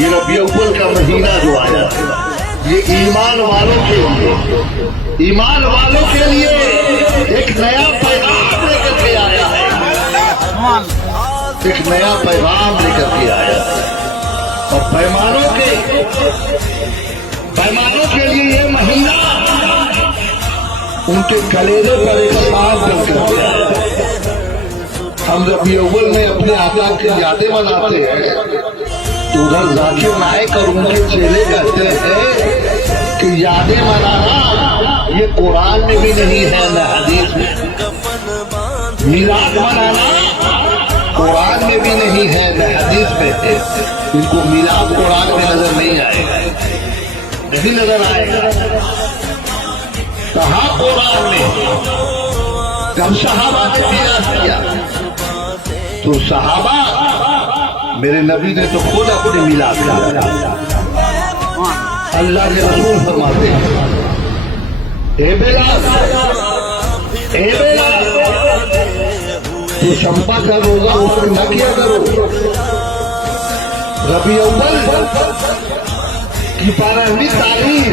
یہ ربیع الاول کا مہینہ جو آیا ہے یہ ایمان والوں کے لیے ایک نیا پیغام لے کر کے آیا ہے، ایک نیا پیغام لے کر کے آیا ہے۔ اور پیمانوں کے لیے یہ مہینہ ان کے کلیجے پر ایک سانپ بن کر کے آیا ہے۔ ہم ربیع الاول میں اپنے آقا کی یادیں مناتے ہیں تو ادھر ذاکر نائک اور ان کے چیلے کہتے ہیں کہ یادیں منانا یہ قرآن میں بھی نہیں ہے نہ حدیث میں، میلاد منانا قرآن میں بھی نہیں ہے نہ حدیث میں ہے۔ ان کو میلاد قرآن میں نظر نہیں آئے گا، نہیں نظر آئے گا، کہاں قرآن میں؟ کم صحابہ نے میلاد کیا؟ تو صحابہ میرے نبی نے تو خود اپنے میلاد کیا۔ اللہ کے رسول فرماتے ہیں اے بلال تو شمپا کا روزہ اوپر نہ کیا کرو، ربیع الاول کی 12ویں تاریخ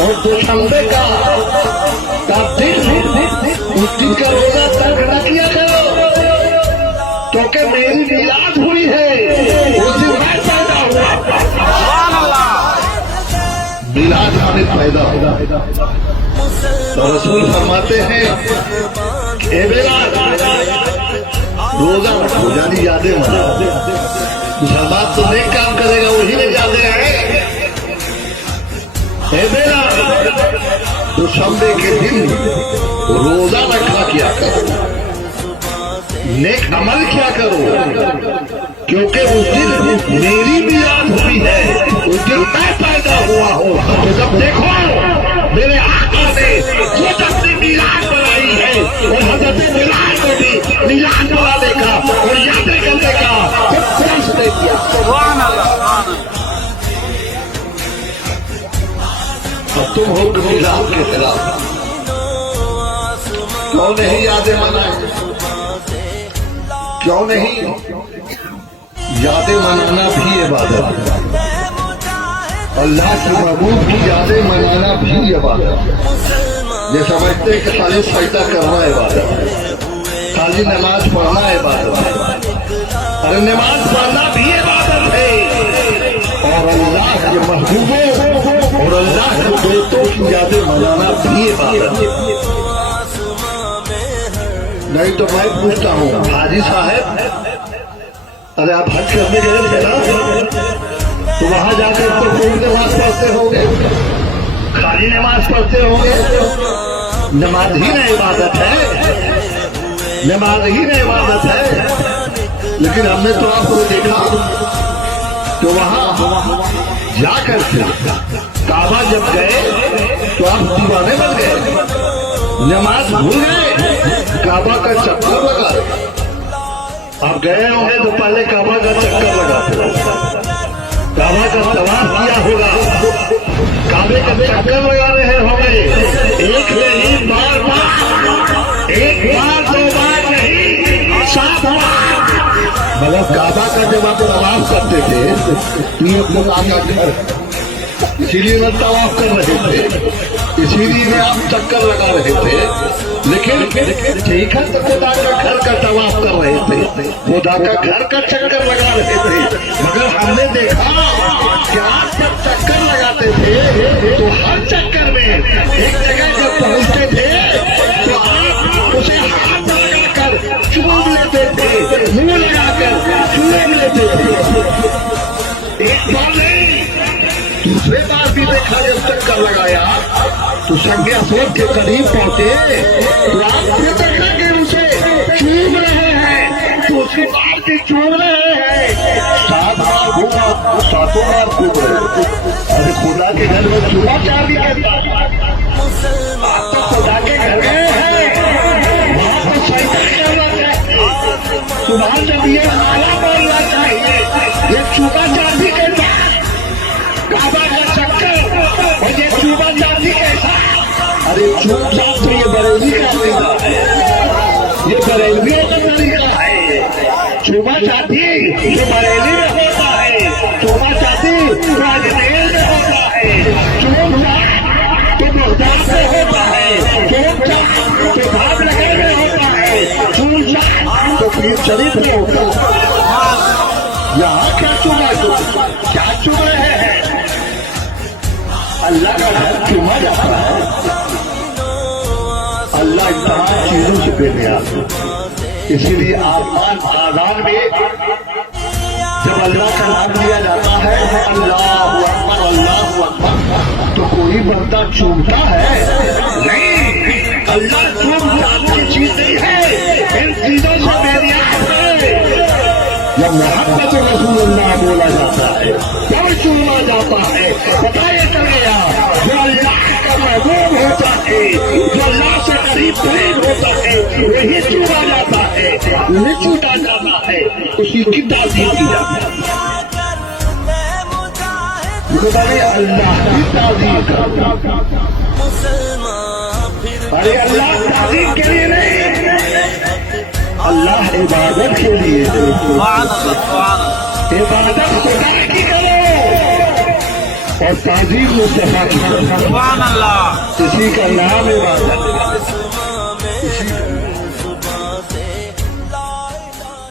اور دوشنبے کا اس دن کا روزہ ترک نہ کیا کرو، کیونکہ میری میلاد ہوئی ہے، اس دن میں پیدا ہوا، میلاد میں پیدا ہوا۔ تو رسول فرماتے ہیں اے بلال روزہ رکھو، یعنی یادیں مناؤ۔ مسلمان تو نیک کام کرے گا وہی میں یادیں ہیں۔ اے بلال دوشنبے کے دن روزہ رکھا کیا کرو، نیک عمل کیا کرو، کیونکہ اس دن میری میلاد ہوئی ہے، اس دن میں پیدا ہوا ہوں۔ تو جب دیکھو میرے آقا نے خود اپنی میلاد بنائی ہے اور حضرت بلال کو بھی میلاد بنانے کا اور یادیں کرنے کا فرض دے دیا۔ اور تم ہو میلاد کے خلاف، کیوں نہیں یادیں منائیں؟ کیوں نہیں؟ یادیں منانا بھی عبادت ہے، اللہ کے محبوب کی یادیں منانا بھی عبادت ہے۔ یہ سمجھتے ہیں کہ خالی سجدہ کرنا عبادت ہے، خالی نماز پڑھنا عبادت ہے، ارے نماز پڑھنا بھی عبادت ہے، اور اللہ کے محبوبوں اور اللہ کے دوستوں کی یادیں منانا بھی عبادت ہے۔ نہیں تو میں پوچھتا ہوں حاجی صاحب، ارے آپ حج کرنے گئے تھے نا، تو وہاں جا کر تو خوب نماز پڑھتے ہوں گے، خالی نماز پڑھتے ہوں گے، نماز ہی نہ عبادت ہے، نماز ہی نہ عبادت ہے۔ لیکن ہم نے تو آپ کو دیکھا تو وہاں جا کر کے کعبہ جب گئے تو آپ دیوانے بن گئے، نماز بھول گئے، کعبہ کا چکر لگا۔ آپ گئے ہوں گے تو پہلے کعبہ کا چکر لگاتے، کعبہ کا طواف کیا ہوگا، کعبے کا چکر لگا رہے ہوں گے، ایک نہیں بار بار، ایک بار دو بار نہیں، 7 بار۔ مگر کعبہ کا جب آپ طواف کرتے تھے تو یہ خدا کا گھر، اسی لیے وہ طواف کر رہے تھے، اسی لیے آپ چکر لگا رہے تھے۔ لیکن ٹھیک ہے تو خدا کا گھر کا طواف کر رہے تھے، خدا کا گھر کا چکر لگا رہے تھے، مگر ہم نے دیکھا کہ آپ جب چکر لگاتے تھے تو ہر چکر میں ایک جگہ جب پہنچتے تھے تو آپ اسے ہاتھ لگا کر چوم لیتے تھے، منہ لگا کر چوم لیتے تھے۔ ایک بار نہیں، دوسرے بار بھی دیکھا جب چکر لگایا تو سنگ اسود کے قریب پہنچے تو آپ نے دیکھا کہ اسے چوم رہے ہیں، تو اس کے بعد بھی چوم رہے ہیں، 7 بار گھوما، 7 بار چوم رہے۔ ارے خدا کے گھر میں چوما چاندی کرتا، آپ تو خدا کے گھر گئے ہیں، وہاں تو سجدہ کرنا چاہیے، صبح جب یہ نعرہ بولنا چاہیے، یہ چوما چاندی کرتا، کعبہ کا چکر اور یہ چوما چاندی کیسا؟ ارے چوم صاحب تو یہ بریلی کا طریقہ ہے، یہ بریلیوں کا طریقہ ہے، چوما چاندی یہ بریلی میں ہوتا ہے، تو واجبین میں ہوتا ہے، چون چاہ تو مقدار سے ہوتا ہے، چون چاہ تو بھاگ لگے میں ہوتا ہے، چون چاہ تو پیر شریف میں ہوتا ہے۔ یہاں کیا چنا کیا چنا ہے؟ اللہ کا گھر چنا جاتا ہے، اللہ ان تمام چیزوں سے بے نیاز ہے۔ اسی لیے آزان میں جب اللہ کا نام لیا جاتا ہے اللہ اکبر اللہ اکبر تو کوئی بندہ چومتا ہے نہیں، اللہ چوم جاتی چیز نہیں ہے، ان چیزوں سے بے نیاز ہے۔ جب محمد رسول اللہ بولا جاتا ہے تب چوما جاتا ہے، پتہ یہ چل گیا جو اللہ کا محبوب ہوتا ہے، جو اللہ سے قریب قریب ہوتا ہے وہی چوما جاتا ہے، وہی چوٹا جاتا ہے، اسی کی تعظیم کی جاتی ہے۔ اللہ کی تعظیم کرتا، ارے اللہ تعظیم کے لیے نہیں، اللہ عبادت کے لیے، عبادت خدا کی کرو اور تعظیم مصطفیٰ کی کرو، اسی کا نام عبادت ہے۔